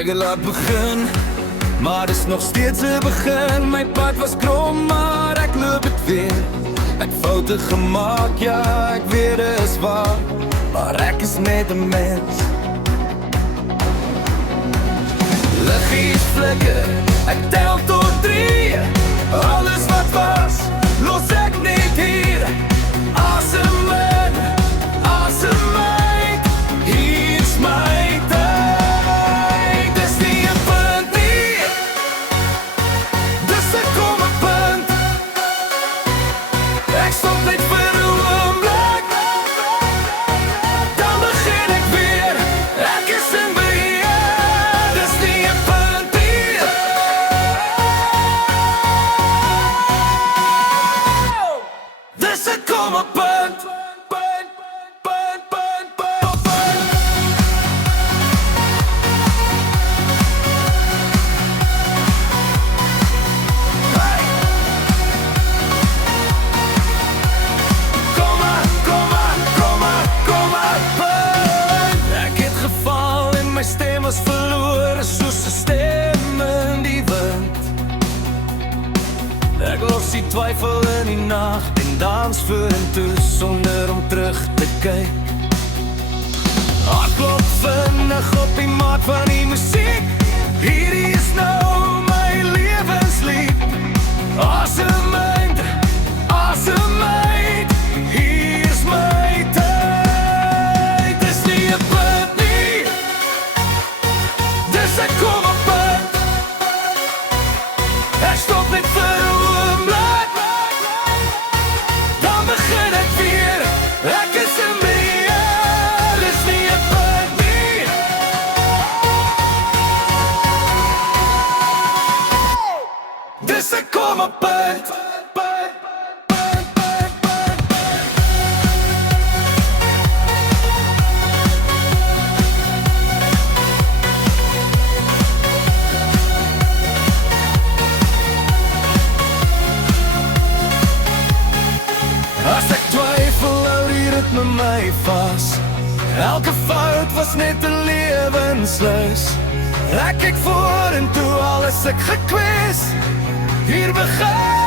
Ek het laat begin, maar dis nog steeds 'n begin. My pad was krom, maar ek loop het weer. Ek foute gemaak, ja, ek weet dit is waar, maar ek is net 'n mens. Liggies flikker, ek tel tot 3. Alles wat was, los ek net hier. Asem in, asem uit, hier is my tyd. Dis nie 'n punt nie, dis 'n kommapunt. Ek stop net vir 'n oomblik, dan begin ek weer. Ek is in beheer, dis nie 'n punt nie. Dis 'n kommapunt. My stem was verloor, soos 'n stem in die wind. Ek los die twyfel in die nag en dans vorentoe sonder om terug te kyk. Hart klop vinnig op die maat van die musiek. Hierdie is nou my lewenslied. Asem in, asem uit, hier is my tyd. Dis nie 'n punt nie, dis 'n kommapunt. Ek stop net vir 'n oomblik, dan begin ek weer. Ek is in beheer, dis nie 'n punt nie. Dis 'n kommapunt. As ek twyfel, hou die ritme my vas. Elke fout was net 'n lewenslus. Ek kyk vorentoe, al is ek gekwes. Hier begin